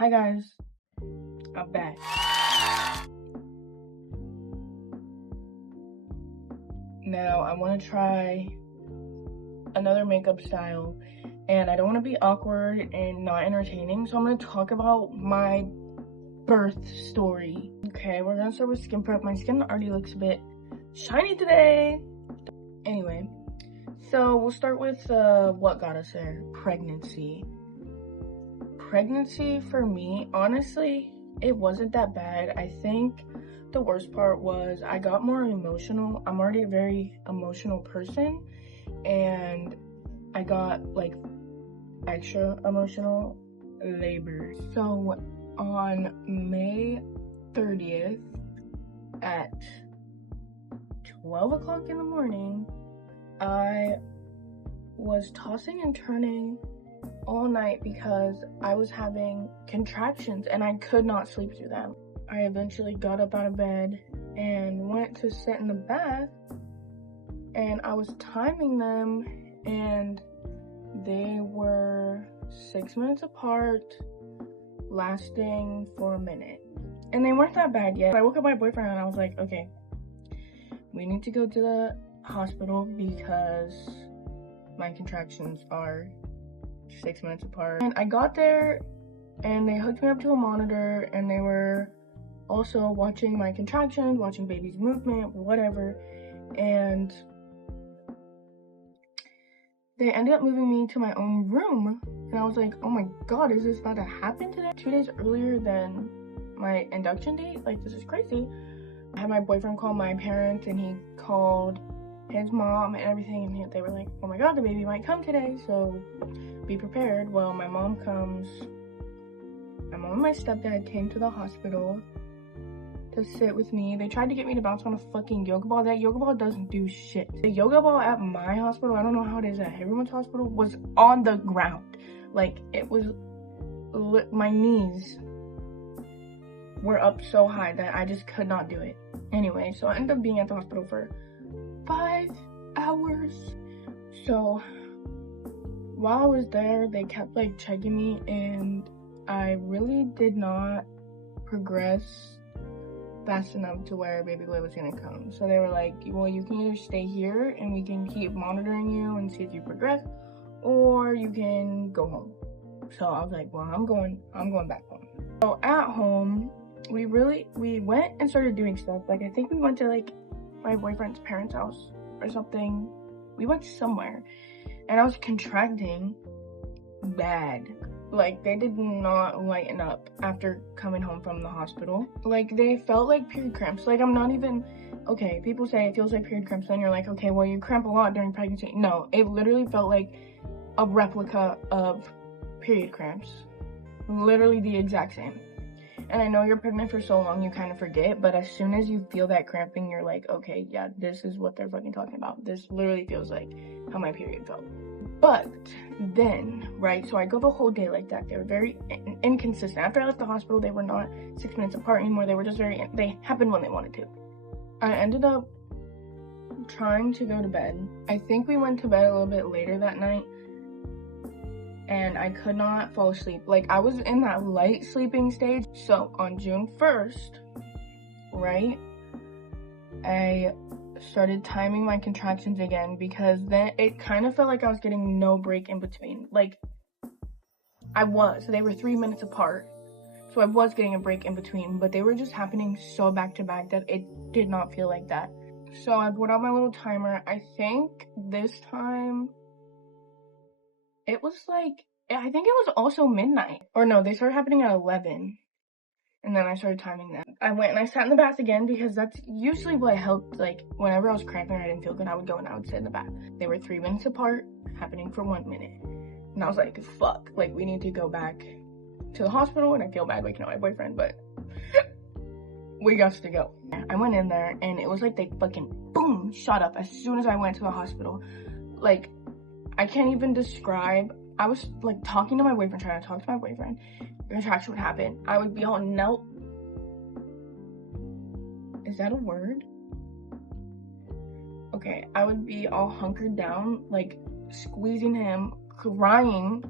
Hi guys, I'm back. Now I want to try another makeup style, and I don't want to be awkward and not entertaining, so I'm going to talk about my birth story. Okay, we're going to start with skin prep. My skin already looks a bit shiny today. Anyway, so we'll start with what got us there. Pregnancy for me, honestly, it wasn't that bad. I think the worst part was I got more emotional. I'm already a very emotional person, and I got like extra emotional labor. So on May 30th at 12 o'clock in the morning, I was tossing and turning all night because I was having contractions and I could not sleep through them. I eventually got up out of bed and went to sit in the bath, and I was timing them, and they were 6 minutes apart, lasting for a minute. And they weren't that bad yet. I woke up my boyfriend and I was like, okay, we need to go to the hospital because my contractions are 6 minutes apart. And I got there and they hooked me up to a monitor, and they were also watching my contractions, watching baby's movement, whatever. And they ended up moving me to my own room, and I was like, oh my god, is this about to happen today? 2 days earlier than my induction date? Like, this is crazy. I had my boyfriend call my parents, and he called his mom and everything, and they were like, oh my god, the baby might come today, so be prepared. Well, my mom comes. My mom and my stepdad came to the hospital to sit with me. They tried to get me to bounce on a fucking yoga ball. That yoga ball doesn't do shit. The yoga ball at my hospital, I don't know how it is at everyone's hospital, was on the ground. Like, it was, my knees were up so high that I just could not do it. Anyway, so I ended up being at the hospital for 5 hours. So while I was there, they kept like checking me, and I really did not progress fast enough to where baby boy was gonna come. So they were like, well, you can either stay here and we can keep monitoring you and see if you progress, or you can go home. So I was like, well, I'm going back home. So at home, we went and started doing stuff. Like, I think we went to like my boyfriend's parents' house or something. We went somewhere, and I was contracting bad. Like, they did not lighten up after coming home from the hospital. Like, they felt like period cramps. Like, I'm not even, okay, people say it feels like period cramps, then you're like, okay, well, you cramp a lot during pregnancy. No, it literally felt like a replica of period cramps. Literally the exact same. And I know you're pregnant for so long, you kind of forget, but as soon as you feel that cramping, you're like, okay, yeah, this is what they're fucking talking about. This literally feels like how my period felt. But then, right, so I go the whole day like that. They were very inconsistent. After I left the hospital, they were not 6 minutes apart anymore. They were just they happened when they wanted to. I ended up trying to go to bed. I think we went to bed a little bit later that night, and I could not fall asleep. Like, I was in that light sleeping stage. So on June 1st, right, I started timing my contractions again, because then it kind of felt like I was getting no break in between. Like, they were 3 minutes apart, so I was getting a break in between, but they were just happening so back to back that it did not feel like that. So I put out my little timer. I think this time it was like, I think it was also midnight, or no, they started happening at 11. And then I started timing them. I went and I sat in the bath again, because that's usually what helped. Like, whenever I was cramping or I didn't feel good, I would go and I would sit in the bath. They were 3 minutes apart, happening for 1 minute. And I was like, fuck, like, we need to go back to the hospital. And I feel bad waking up my boyfriend, but we got to go. I went in there, and it was like they fucking boom shot up as soon as I went to the hospital. Like, I can't even describe. I was like talking to my boyfriend, trying to talk to my boyfriend. Contraction would happen. I would be all knelt. Is that a word? Okay, I would be all hunkered down, like squeezing him, crying,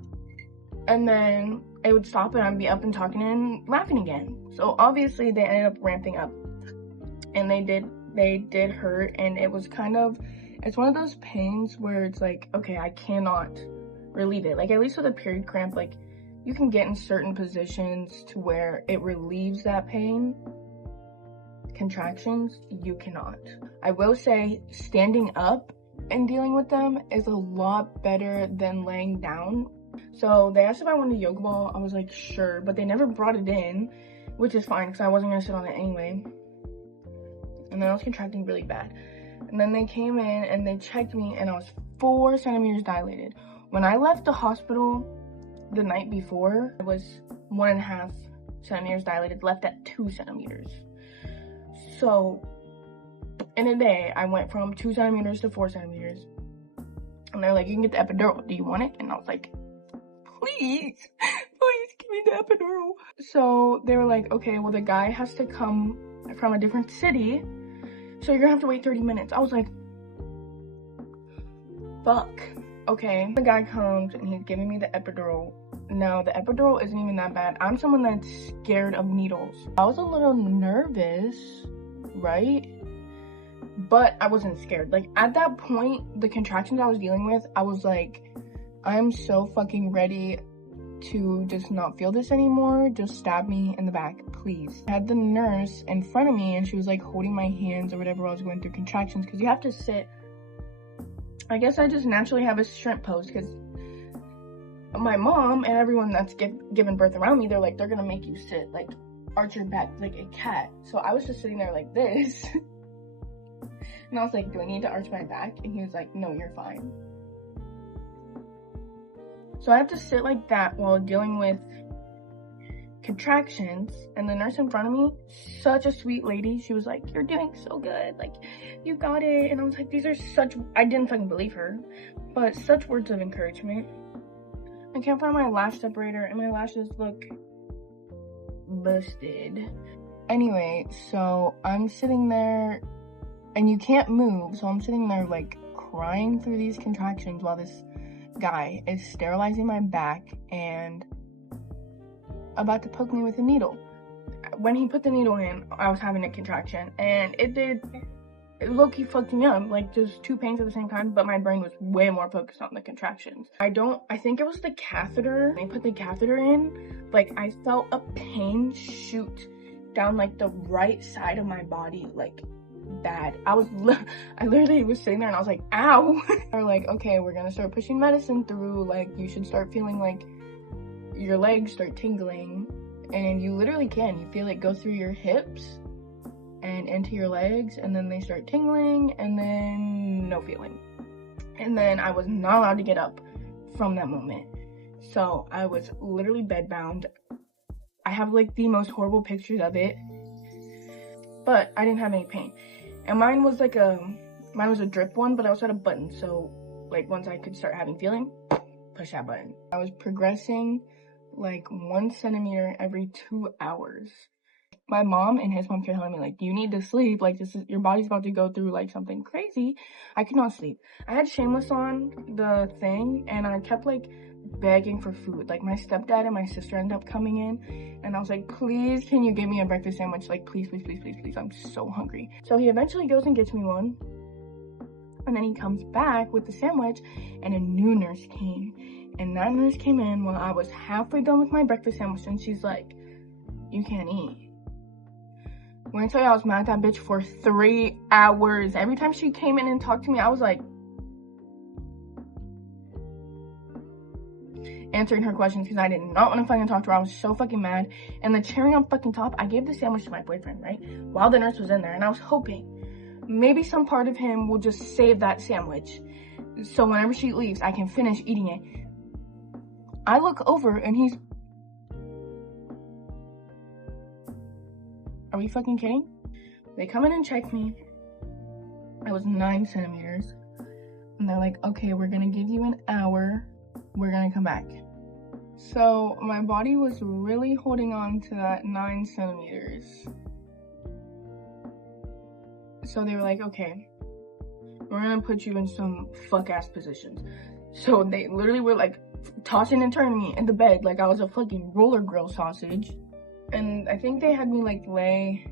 and then it would stop and I'd be up and talking and laughing again. So obviously they ended up ramping up, and they did hurt, and it was kind of, it's one of those pains where it's like, okay, I cannot relieve it. Like, at least with a period cramp, like, you can get in certain positions to where it relieves that pain. Contractions, you cannot. I will say standing up and dealing with them is a lot better than laying down. So they asked if I wanted a yoga ball. I was like, sure, but they never brought it in, which is fine because I wasn't gonna sit on it anyway. And then I was contracting really bad. And then they came in and they checked me, and I was 4 centimeters dilated. When I left the hospital the night before, I was 1.5 centimeters dilated, left at 2 centimeters. So in a day, I went from 2 centimeters to 4 centimeters. And they're like, you can get the epidural. Do you want it? And I was like, please give me the epidural. So they were like, okay, well, the guy has to come from a different city, so you're gonna have to wait 30 minutes. I was like, fuck. Okay, the guy comes and he's giving me the epidural. Now, the epidural isn't even that bad. I'm someone that's scared of needles. I was a little nervous, right? But I wasn't scared. Like, at that point, the contractions I was dealing with, I was like, I'm so fucking ready to just not feel this anymore. Just stab me in the back, please. I had the nurse in front of me, and she was like holding my hands or whatever while I was going through contractions, because you have to sit. I guess I just naturally have a shrimp pose, because my mom and everyone that's given birth around me, they're like, they're gonna make you sit, like, arch your back like a cat. So I was just sitting there like this. And I was like, do I need to arch my back? And he was like, no, you're fine. So I have to sit like that while dealing with contractions. And the nurse in front of me, such a sweet lady, she was like, you're doing so good, like, you got it. And I was like, these are such, I didn't fucking believe her, but such words of encouragement. I can't find my lash separator, and my lashes look busted. Anyway, so I'm sitting there, and you can't move, so I'm sitting there like crying through these contractions while this guy is sterilizing my back and about to poke me with a needle. When he put the needle in, I was having a contraction, and it low-key fucked me up, like, just 2 pains at the same time, but my brain was way more focused on the contractions. I think it was the catheter. They put the catheter in, like, I felt a pain shoot down, like, the right side of my body, like, bad. I literally was sitting there and I was like, ow. They're like, okay, we're gonna start pushing medicine through, like, you should start feeling like your legs start tingling, and you literally can. You feel it go through your hips and into your legs, and then they start tingling, and then no feeling. And then I was not allowed to get up from that moment. So I was literally bedbound. I have like the most horrible pictures of it, but I didn't have any pain. And mine was a drip one, but I also had a button. So like once I could start having feeling, push that button. I was progressing like 1 centimeter every 2 hours. My mom and his mom kept telling me, like, you need to sleep, like, your body's about to go through, like, something crazy. I could not sleep. I had Shameless on the thing, and I kept, like, begging for food. Like, my stepdad and my sister ended up coming in, and I was like, please, can you give me a breakfast sandwich? Like, please, please, please, please, please, I'm so hungry. So he eventually goes and gets me one, and then he comes back with the sandwich, and a new nurse came, and that nurse came in while I was halfway done with my breakfast sandwich, and she's like, you can't eat. When I tell you I was mad at that bitch for 3 hours. Every time she came in and talked to me, I was like, answering her questions because I did not want to fucking talk to her. I was so fucking mad. And the cherry on fucking top, I gave the sandwich to my boyfriend, right? While the nurse was in there. And I was hoping maybe some part of him will just save that sandwich, so whenever she leaves, I can finish eating it. I look over and he's... Are we fucking kidding? They come in and check me. I was 9 centimeters. And they're like, okay, we're gonna give you an hour. We're gonna come back. So my body was really holding on to that 9 centimeters. So they were like, okay, we're gonna put you in some fuck-ass positions. So they literally were like tossing and turning me in the bed like I was a fucking roller grill sausage. And I think they had me like lay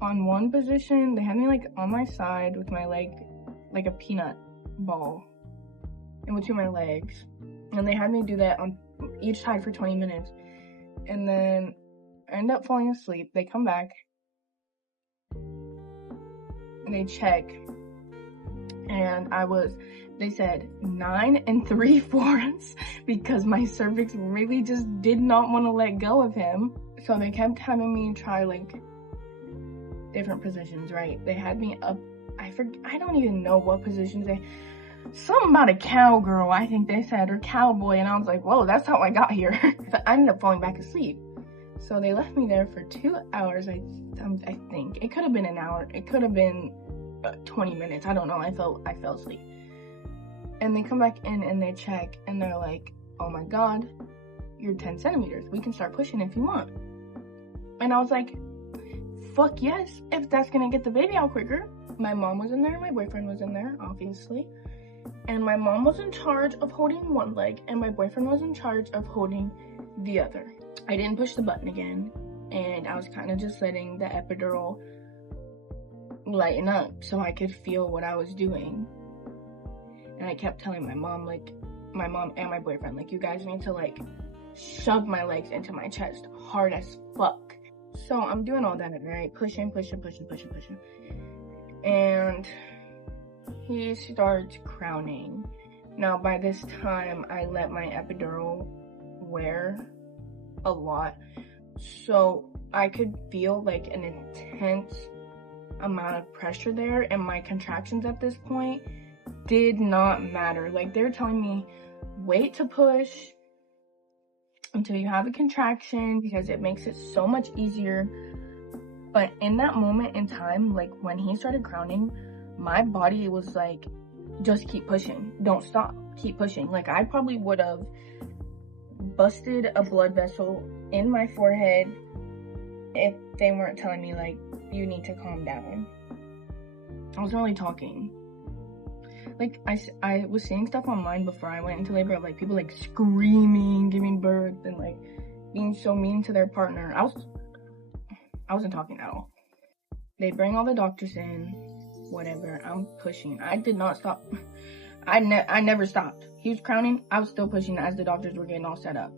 on one position. They had me like on my side with my leg like a peanut ball in between my legs. And they had me do that on each side for 20 minutes. And then I end up falling asleep. They come back and they check. And they said 9 3/4 because my cervix really just did not want to let go of him. So they kept having me try like different positions, right? They had me up, I don't even know what positions something about a cowgirl, I think they said, or cowboy, and I was like, whoa, that's how I got here. But I ended up falling back asleep. So they left me there for 2 hours, I think. It could have been an hour, it could have been 20 minutes, I don't know, I fell asleep. And they come back in and they check, and they're like, oh my god, you're 10 centimeters, we can start pushing if you want. And I was like, fuck yes, if that's gonna get the baby out quicker. My mom was in there, my boyfriend was in there, obviously. And my mom was in charge of holding one leg, and my boyfriend was in charge of holding the other. I didn't push the button again, and I was kind of just letting the epidural lighten up so I could feel what I was doing. And I kept telling my mom and my boyfriend, like, you guys need to, like, shove my legs into my chest hard as fuck. So I'm doing all that, right? Pushing. And he starts crowning. Now, by this time, I let my epidural wear a lot. So I could feel, like, an intense amount of pressure there. And my contractions at this point did not matter. Like, they're telling me, wait to push until you have a contraction because it makes it so much easier. But in that moment in time, like when he started crowning, my body was like, just keep pushing, don't stop, keep pushing. Like, I probably would have busted a blood vessel in my forehead if they weren't telling me, like, you need to calm down. I wasn't really talking. Like, I was seeing stuff online before I went into labor of, like, people, like, screaming, giving birth, and, like, being so mean to their partner. I wasn't talking at all. They bring all the doctors in, whatever, I'm pushing. I did not stop. I never stopped. He was crowning, I was still pushing as the doctors were getting all set up.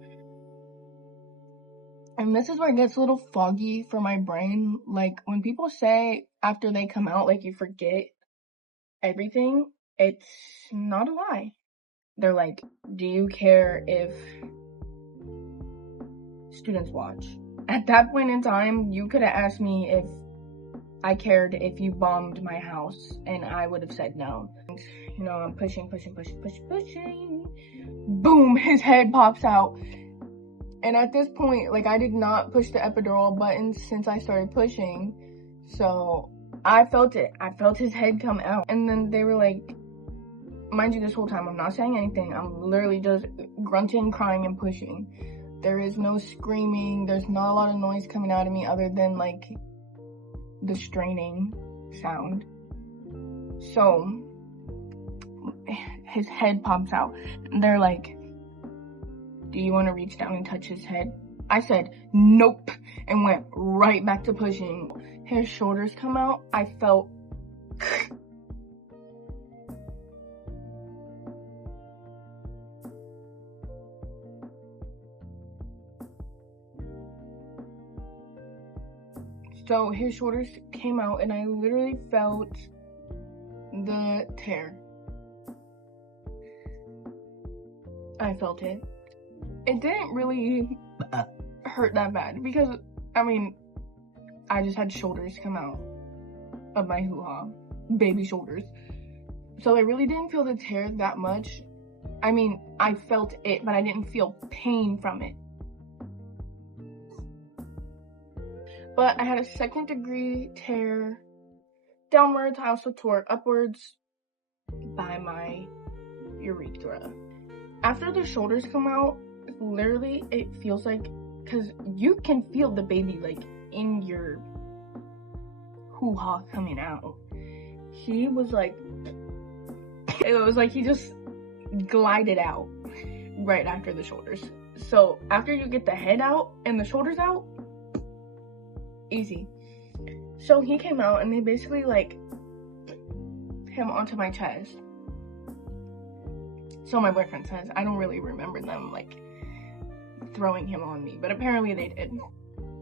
And this is where it gets a little foggy for my brain. Like, when people say after they come out, like, you forget everything, it's not a lie. They're like, do you care if students watch? At that point in time, you could have asked me if I cared if you bombed my house, and I would have said no. You know, I'm pushing. Boom, his head pops out. And at this point, like, I did not push the epidural button since I started pushing. So I felt it. I felt his head come out. And then they were like, mind you, this whole time I'm not saying anything. I'm literally just grunting, crying, and pushing. There is no screaming. There's not a lot of noise coming out of me other than, like, the straining sound. So his head pops out. And they're like, do you want to reach down and touch his head? I said, nope, and went right back to pushing. His shoulders come out. I felt so his shoulders came out, and I literally felt the tear. I felt it. It didn't really hurt that bad because, I mean, I just had shoulders come out of my hoo-ha, baby shoulders. So I really didn't feel the tear that much. I mean, I felt it, but I didn't feel pain from it. But I had a 2nd degree tear downwards. I also tore upwards by my urethra. After the shoulders come out, literally it feels like, because you can feel the baby, like, in your hoo-ha coming out. He was like, it was like he just glided out right after the shoulders. So after you get the head out and the shoulders out, easy. So he came out and they basically like him onto my chest. So my boyfriend says, I don't really remember them like throwing him on me, but apparently they did.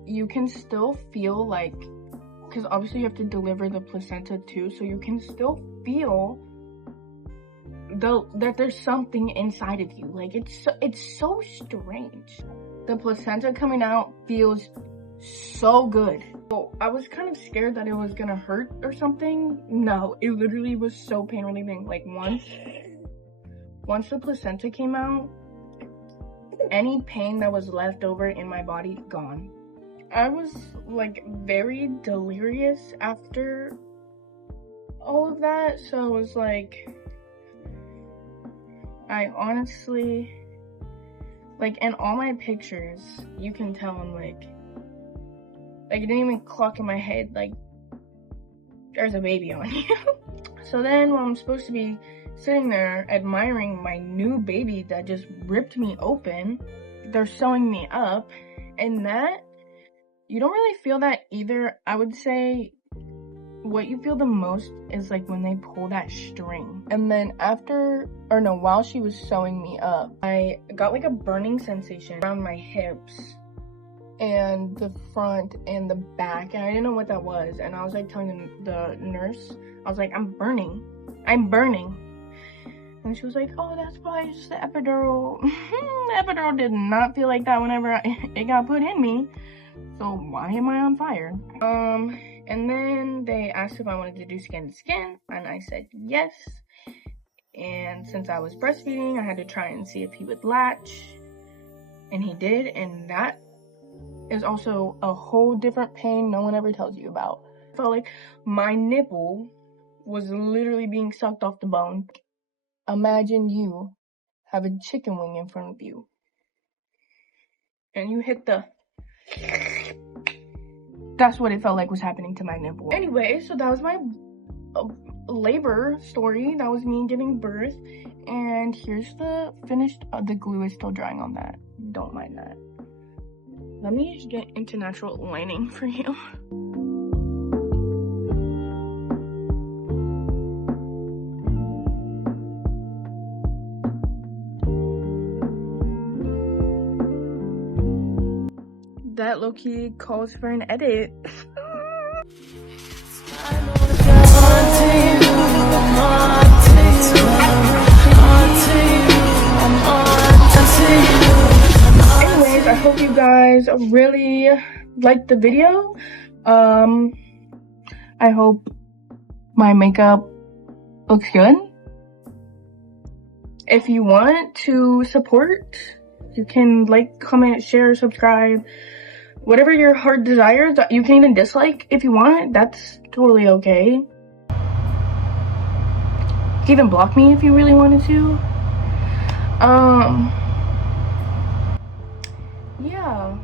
You can still feel like, because obviously you have to deliver the placenta too, so you can still feel that there's something inside of you. Like it's so strange. The placenta coming out feels so good. So I was kind of scared that it was gonna hurt or something. No, it literally was so pain relieving. Like once the placenta came out, any pain that was left over in my body, gone. I was like very delirious after all of that, so it was like, I honestly, like in all my pictures, you can tell I'm like it didn't even clock in my head, like, there's a baby on you. So then when I'm supposed to be sitting there admiring my new baby that just ripped me open, they're sewing me up, and that, you don't really feel that either. I would say what you feel the most is like when they pull that string. And then while she was sewing me up, I got like a burning sensation around my hips and the front and the back, and I didn't know what that was. And I was like telling the nurse, I was like, I'm burning. And she was like, oh, that's probably just the epidural. The epidural did not feel like that whenever it got put in me. So why am I on fire? And then they asked if I wanted to do skin to skin, and I said yes. And since I was breastfeeding, I had to try and see if he would latch, and he did. And that is also a whole different pain no one ever tells you about. I felt like my nipple was literally being sucked off the bone. Imagine you have a chicken wing in front of you, and you hit that's what it felt like was happening to my nipple. Anyway, so that was my labor story. That was me giving birth. And here's the finished, the glue is still drying on that. Don't mind that. Let me just get into natural lining for you. That low-key calls for an edit. Anyways, I hope you guys really liked the video. I hope my makeup looks good. If you want to support, you can like, comment, share, subscribe. Whatever your heart desires. You can even dislike if you want. That's totally okay. You can even block me if you really wanted to. Yeah.